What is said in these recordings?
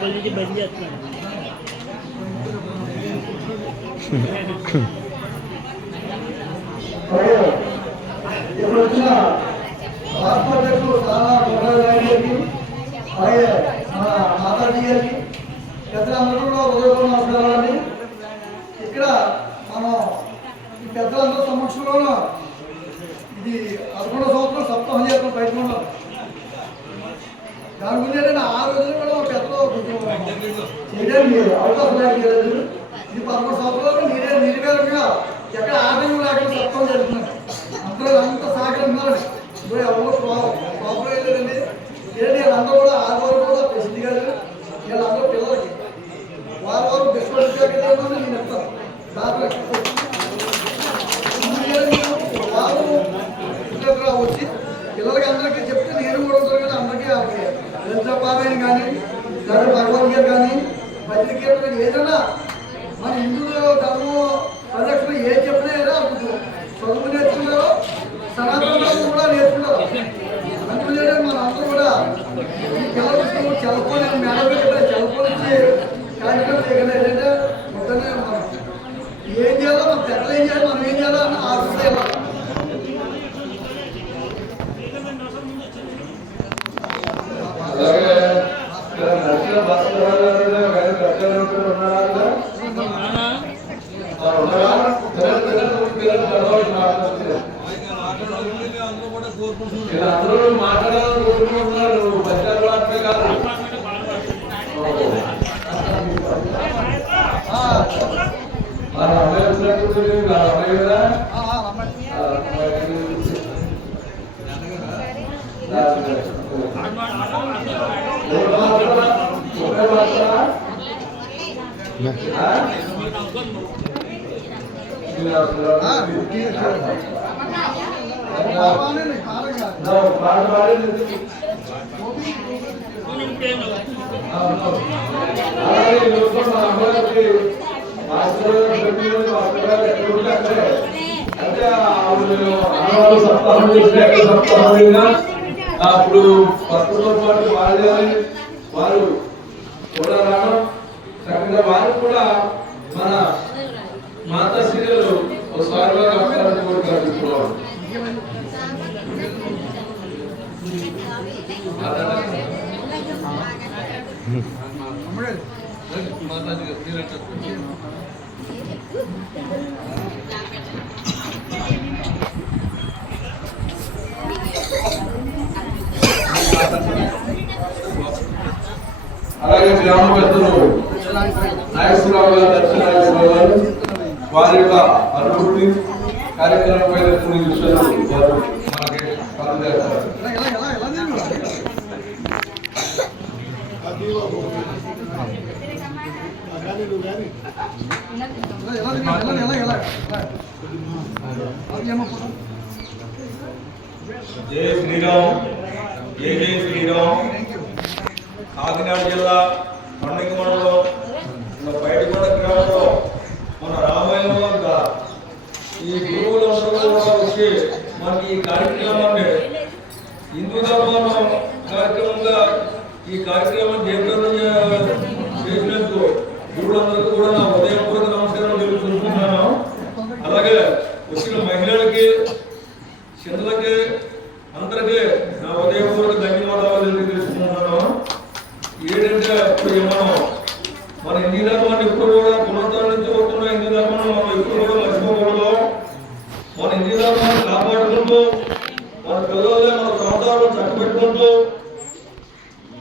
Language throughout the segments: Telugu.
పల్లి బంద్ చేస్తున్నాడు. ఇప్పుడు వచ్చిన హాస్పిటల్కు చాలా గారికి అలాగే మన మాతాజీ గారికి పెద్దలందరూ కూడా ఉదయం నమస్కారాలండి. ఇక్కడ మనం ఈ పెద్దలందరూ సమక్షంలో ఇది 11వ సంవత్సరం సప్తాహం చేస్తాం బయట ఉన్నాం. దాని గురించి ఆ రోజులు కూడా పెద్దలో చేయడానికి అవకాశం లేదు. ఇది 11 సంవత్సరాలు నిర్వేరంగా ఎక్కడ ఆటంకం లేకుండా సప్తాహం జరుగుతున్నాం. అందరూ అంతా సహకరిస్తున్నారు. ఎవరు ప్రాబ్లం లేదండి. ఏంటి వీళ్ళందరూ కూడా ఆదివారం కూడా ప్రెసిడెంట్ గారు వీళ్ళందరూ పిల్లలకి వారు బిస్కెట్ నేను చెప్తాను. వారు వచ్చి పిల్లలకి అందరికీ చెప్తే నేను కూడా ఉంటాను కదా. అందరికీ పారాయణ కానీ లేదా భగవద్గీత కానీ భద్రగీత కానీ ఏదైనా మన హిందూ ధర్మం పరిరక్షణ ఏది చెప్పినా చదువు నేర్చుకున్నారో సనాతన కూడా నేర్చుకున్నారు. అందుకనే మన అందరూ కూడా ఈ పిల్లలకు చదువుకొని మేడం చదువుకొని ఇచ్చి కార్యక్రమం చేయగలరు. ఏంటంటే మొత్తమే మనం ఏం చేయాలో మన పెద్దలు ఏం చేయాలి, మనం ఏం చేయాలో అని ఆశిస్తాం. అందరూ మాట్లాడాలని కోరుకుంటున్నారు. బస్టాండ్ వాటిపై కాదు. మన అమ్మాయి వచ్చినట్టు అమ్మాయి కదా అప్పుడు భక్తులతో పాటు వారు కూడా రావడం చక్కగా వారు కూడా మన మాతా శ్రీలు స్వామిగా కల్పించుకోవాలి. అలాగే గ్రామ పెద్దలు నాగేశ్వరరావు గారు దర్శనాలు వారి యొక్క అనుభూతి కార్యక్రమం పైన కొన్ని విషయాలు వారు మనకి అందజేస్తారు. జై శ్రీరామ్. జై జై శ్రీరామ్. కాకినాడ జిల్లా పండుగ మండలం బయటగూడ గ్రామంలో మన రామాయణం వద్ద ఈ గురువులందరూ కూడా వచ్చి మనకి ఈ కార్యక్రమాన్ని హిందూ ధర్మం కార్యక్రమంగా ఈ కార్యక్రమాన్ని జయప్రదం చేసినందుకు గురువులందరికీ కూడా నా ఉదయపూర్వక నమస్కారం తెలుపుకుంటున్నాను. అలాగే వచ్చిన మహిళలకి చిన్నలకి అందరికీ నా ఉదయపూర్వక ధన్యవాదాలు తెలుసుకుంటున్నాను. ఏంటంటే ఇప్పుడు మనం మన హిందూ ధర్మాన్ని ఎప్పుడు కూడా పునరుద్ధరించుకుంటున్న హిందూ ధర్మాన్ని మనం ఎప్పుడు కూడా మర్చిపోకూడదు. మన హిందూ ధర్మాన్ని కాపాడుకుంటూ మన పిల్లలే మన ప్రాంతాలను చక్కబెట్టుకుంటూ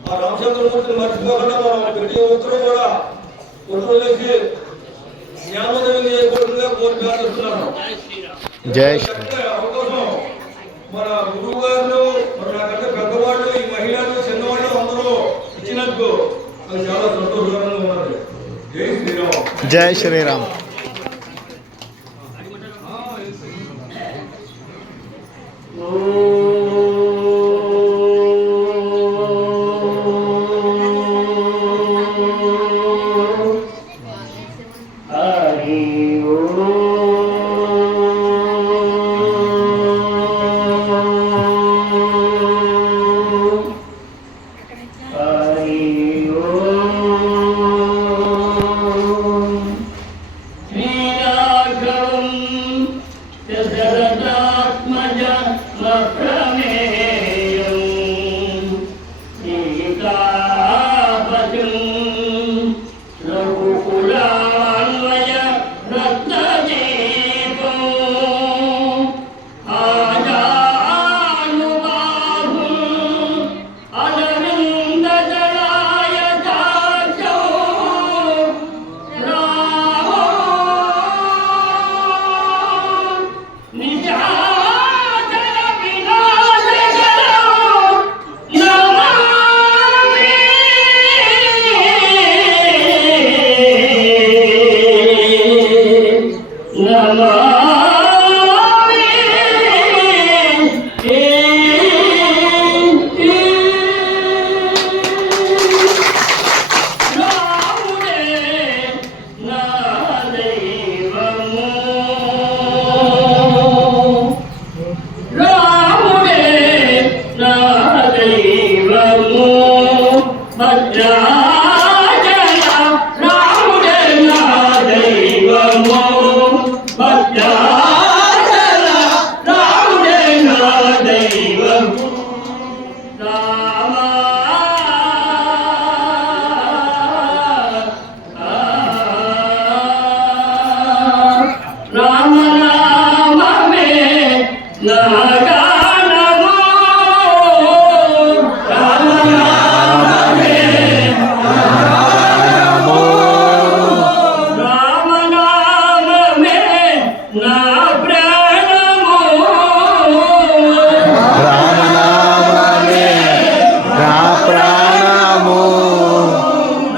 ఆ రామచంద్రమూర్తిని మర్చిపోకుండా మనం ప్రతి ఒక్కరూ కూడా పొద్దున లేచి జ్ఞానోదయం చేయకూడదుగా కోరుకుంటున్నాను. అవకాశం మన గురువు గారు మన నాకంటే పెద్దవాళ్ళు ఈ మహిళలు చిన్నవాళ్ళు అందరూ ఇచ్చినందుకు అది చాలా సంతోషకరంగా ఉన్నది. జై శ్రీరామ్. జై శ్రీరామ్. రాముడే నా దైవము రామా రామ నామమే నా గానము రామ నామమే రామ నామమే నా ప్రాణము రామనామమే నా ప్రాణము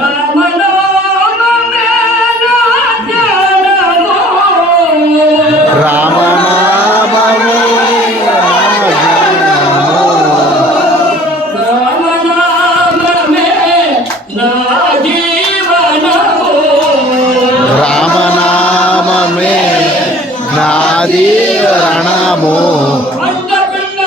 రామ నామమే నా జ్ఞానము రామనామమే నా జ్ఞానము రామనామమే నా జీవనము రామనామమే నాది రణము అండపిండ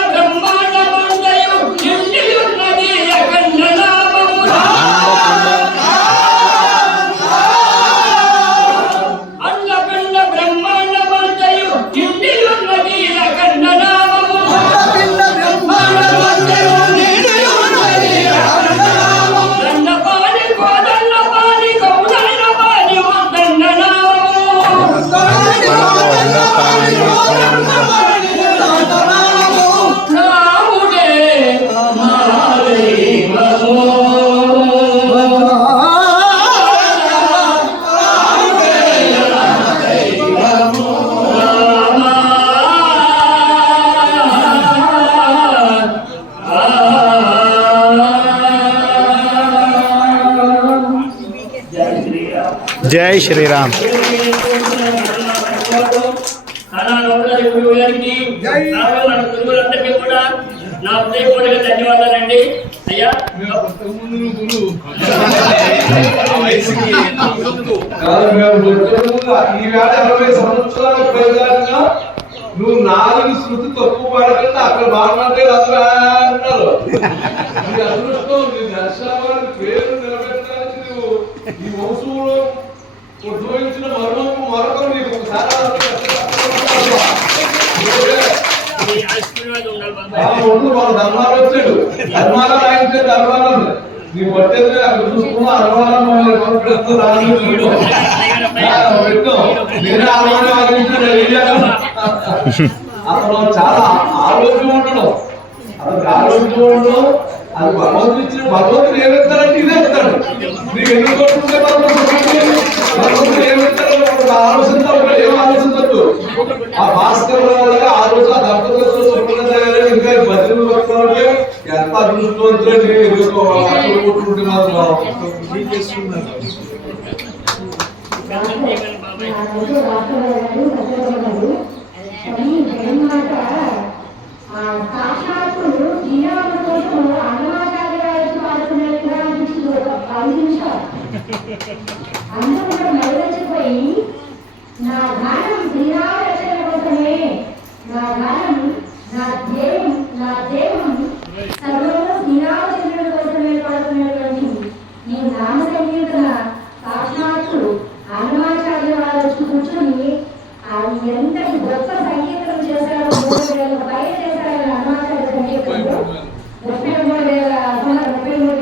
బ్రహ్మాండమంతయు నిండియున్నది అఖండ నామము అండపిండ బ్రహ్మాండమంతయు నిండియున్నది అఖండ నామము దండపాణి కోదండపాణి కౌదండపాణి వద్దండ నామము రాముడే మా దైవము జై శ్రీరామ్ గురువులందరికీ కూడా నా హృదయపూర్వక ధన్యవాదాలండి అయ్యా కాదు, మేము గుర్తుగా ఈవేళ 60 సంవత్సరాల ప్రజలుగా నువ్వు 4 శృతి తప్పు పడకుండా అక్కడ బాగుంటే అందరూ అంటారు. నీ అదృష్టం, నీ దర్శనానికి పేరు నిలబెట్టడానికి నువ్వు ఈ వంశంలో ఉద్భవించిన మరొక నీకు ఒకసారి మన ధర్మాలు వచ్చాడు, ధర్మాలు రాయించే ధర్మాలు నీ పట్టేది అక్కడ చూసుకున్నా అరవాలని అతను చాలా ఆరోగ్యం ఉండడం, అతనికి ఆరోగ్యం ఉండడం, అది భగవంతుడు ఇచ్చిన భగవంతుడు ఏమిస్తారంటే ఇదే ఇస్తాడు. నీకు ఎందుకు కొట్టుకుంటే భగవంతుడు ఏమిస్తారో ఆలోచించాలి, ఏం ఆలోచించద్దు. ఆ భాస్కర్ ఆ రోజు ఆ దంపతులతో ఇంకా భద్రులు పట్టుకోవడానికి ఎంత అదృష్టవంతులండి. కొట్టుకుంటే మాత్రం నా గానం శ్రీరామరక్షణ కోసమే, నా గానం నా దేవం సర్వము శ్రీరామచంద్రుడి కోసమే పడుతున్నటువంటి ఈ నామ సంకీర్తన సాక్షాత్తు హనుమాచార్య వారు వచ్చి కూర్చొని ఆయన ఎంతటి గొప్ప సంకీర్తనం చేశారో 3,000 పైన చేశారు హనుమాచార్య సంకీర్తనలో 33,000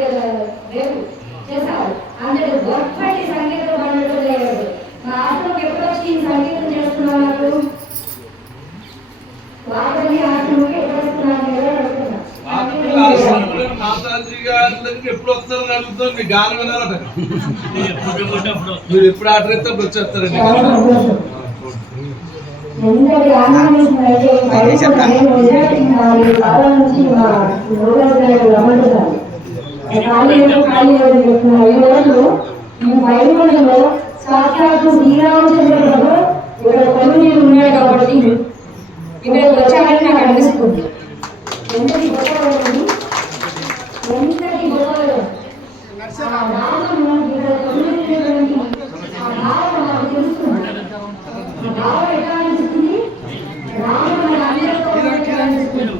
రేపు చేశారు. అందరి గొప్పటి సంగీతం పడినట్టు లేదు. మా ఆశ్రమం ఎప్పుడు వచ్చి ఈ సంగీతం చేస్తున్నారు? వాటిని ఆశ్రమంకి ఎప్పుడు వస్తున్నారు? మాతాజీ గారి దగ్గర ఎప్పుడు వస్తారని అడుగుతాం. మీ గానం వినాలట, మీరు ఎప్పుడు ఆర్డర్ అయితే అప్పుడు వచ్చేస్తారండి. ఎంతటి ఆనందించినైతే సాక్షాత్తు శ్రీరామచంద్రుడు ఇక్కడ కొన్ని ఉన్నాడు కాబట్టి ఇక్కడికి వచ్చామని నాకు అనిపిస్తుంది. ఎంతటి గొప్పవాడు, ఎంతటి గొప్పవాడు. ఆ భావము ఇక్కడ కొన్నిటువంటి ఆ భావం నాకు తెలుస్తుంది. ఆ భావం ఎట్లా అనిపిస్తుంది? రాముడు మన అందరితో ఉన్నట్టు అనిపిస్తుంది.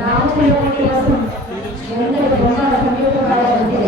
రామచంద్రుడి కోసం ఎంతటి గొప్ప సంగీతం పాడారంటే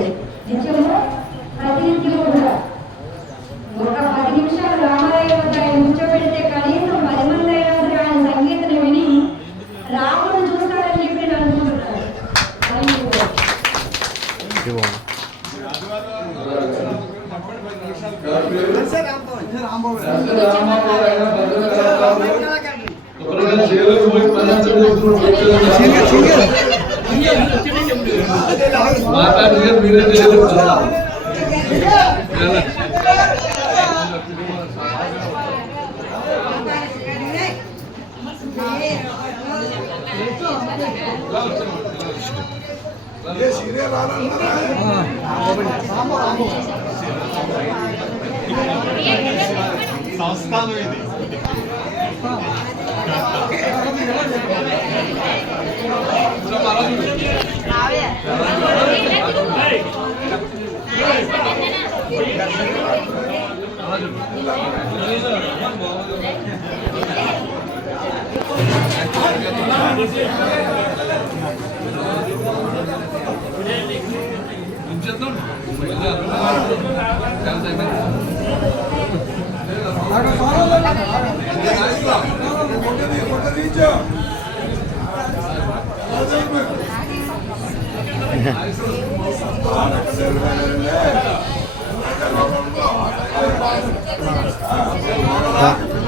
సంస్థానం ఇది.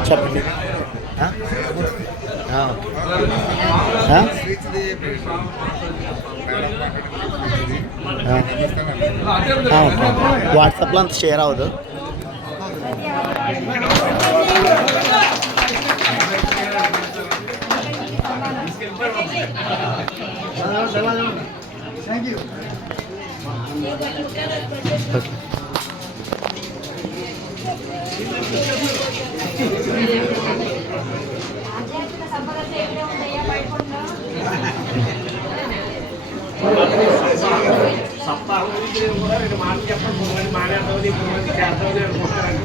చెప్పండి. వాట్సాప్లో అంత షేర్ అవ్వదు. Thank you. సప్తాహం గురించి కూడా 2 మాటలు చెప్పండి. మానేద్దామని ఇప్పుడు చేద్దామని అనుకుంటారండి.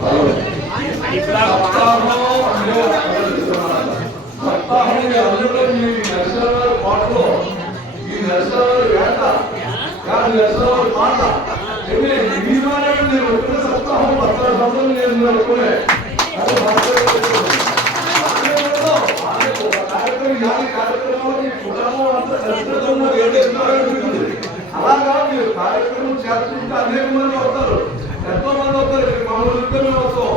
అలాగా మీరు కార్యక్రమం చేస్తుంటే అనేక మంది వస్తారు, ఎంతో మంది వస్తారు. మామూలు వస్తాం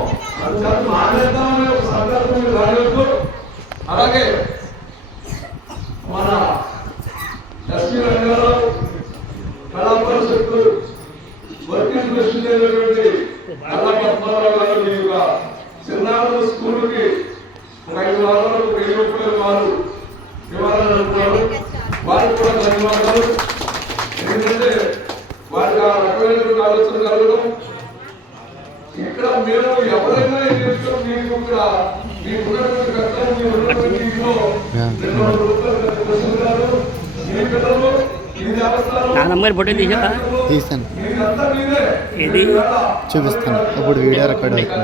అది చేత మానేద్దామనే ఒక సంకల్పం మీరు రాయొద్దు. అలాగే మన ఎస్పీ రంగారావు కళా పరిషత్తు వర్కింగ్ ప్రెసిడెంట్ అయినటువంటి కళా పద్మారావు గారు మీ యొక్క చిన్నారుల స్కూల్కి 5 వారాలకు 1000 రూపాయలు వారు ఇవ్వాలని అనుకున్నారు. వారికి కూడా ధన్యవాదాలు. ఎందుకంటే వారికి ఆ రకమైనటువంటి ఆలోచన కలగడం. ఇక్కడ మేము ఎవరైనా మీకు ఇక్కడ మీకున్నటువంటి కష్టం మీరున్నటువంటి ఇంట్లో 200 రూపాయలు ప్రశ్నించారు. మీ పిల్లలు ఈ నాన్నమ్మ ఫోటో తీసారా? తీసాను, మీరంతా మీరే ఏది చూపిస్తాను. ఇప్పుడు వీడియో రికార్డ్ అవుతుంది.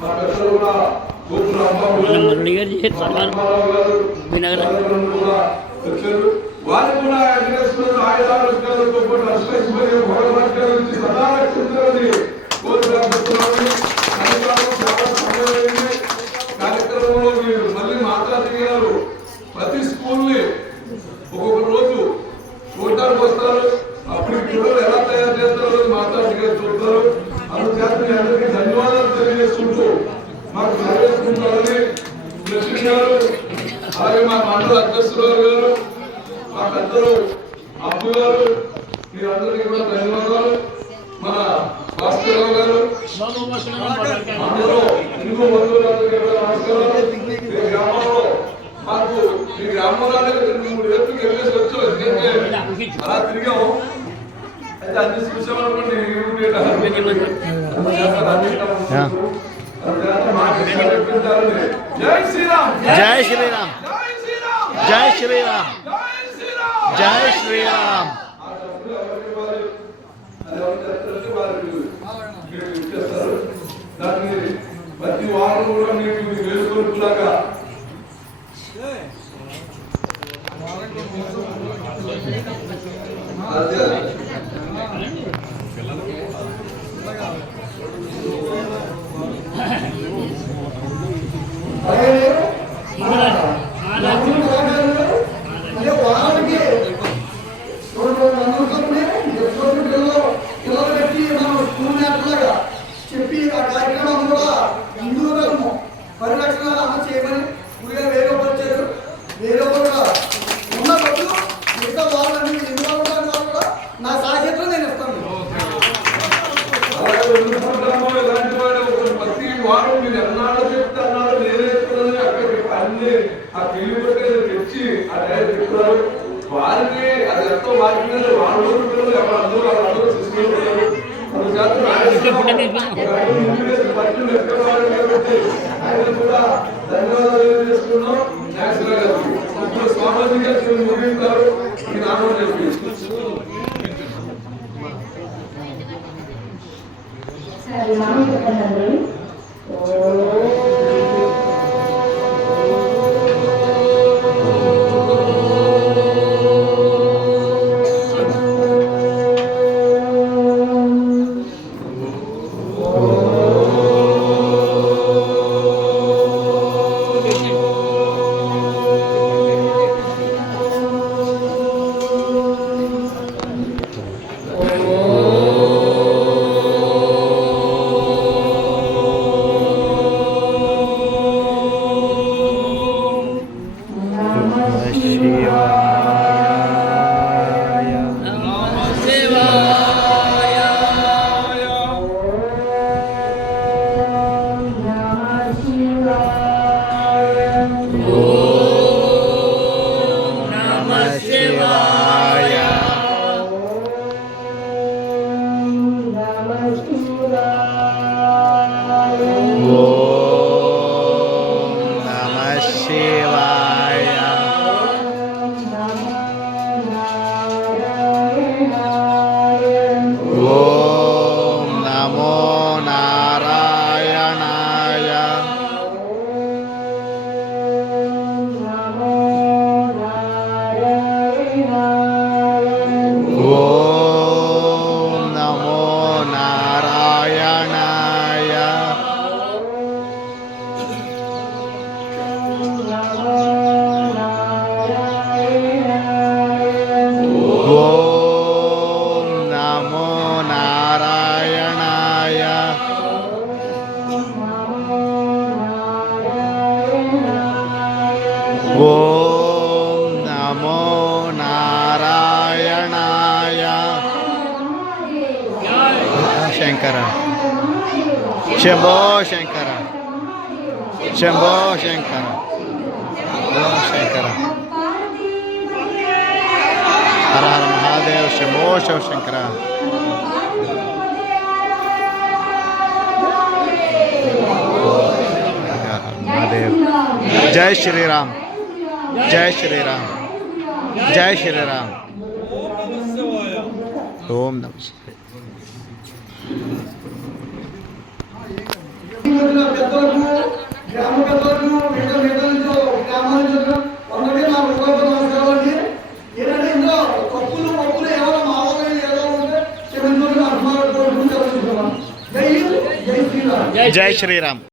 మా పెద్దలు కూడా మురళి గారు చేశారు. వారు కూడా ఆయుధాలతో కార్యక్రమంలో మీరు మళ్ళీ మాట్లాడుతున్నారు. ప్రతి స్కూల్ని ఒక్కొక్క రోజు చూడటానికి వస్తారు. అప్పుడు పిల్లలు ఎలా తయారు చేస్తారో మాట్లాడుతూ చూస్తారు. అందుచేత మీ అందరికీ ధన్యవాదాలు తెలియజేసుకుంటూ మాకు నెరవేర్చుకుంటారని లక్ష్మి గారు, అలాగే మా మండల అధ్యక్షులు గారు, మా పెద్దలు అబ్బు గారు, మీరందరికీ కూడా ధన్యవాదాలు. మన భాస్కరరావు గారు, అందరూ ఇంకో బంధువులందరికీ కూడా నమస్కారాలు. ఈ గ్రామంలో మాకు ఈ గ్రామంలోనే 2-3 ఏళ్ళకి వెళ్ళేసి వచ్చాం. ఎందుకంటే అలా తిరిగాం. అయితే అన్ని చూసామనుకోండి. జై శ్రీరామ్, జై శ్రీరామ్, జై శ్రీరామ్, జై శ్రీరామ్. దాన్ని ప్రతి వారం కూడా మీకు వేసుకుంటున్నాగా అంటే వారానికి వారిని అది ఎంతో మార్పులు వాళ్ళు పిల్లలు ఎవరు అందరూ శిశువులు ఉంటారు. ఆయన కూడా ధన్యవాదాలు తెలియజేస్తున్నాం. ఇప్పుడు స్వామి గారు ముగిస్తారు ఈ నామం చెప్పి సరే నామం చెప్పండి. ఓం నమో నారాయణాయ. శంకర శంభో శంకర శంభో శంకర శంకర హర హర మహాదేవ్ శంభో శివ శంకర. మహాదేవ్. జై శ్రీరామ్ జై శ్రీరామ్ జై శ్రీరామ్. ఓం నమ శివాయ. పెద్దలకు గ్రామ పెద్దలకు గ్రామాల నుంచి అందరికీ నా హృదయపూర్వక నమస్కారాలండి. ఏంటంటే ఇందులో తప్పులు ఏమైనా మామూలుగా ఏదో ఉంటే క్షమించుకుని అభిమానులు కోరుకుంటూ జై శ్రీరామ్. జై శ్రీరామ్.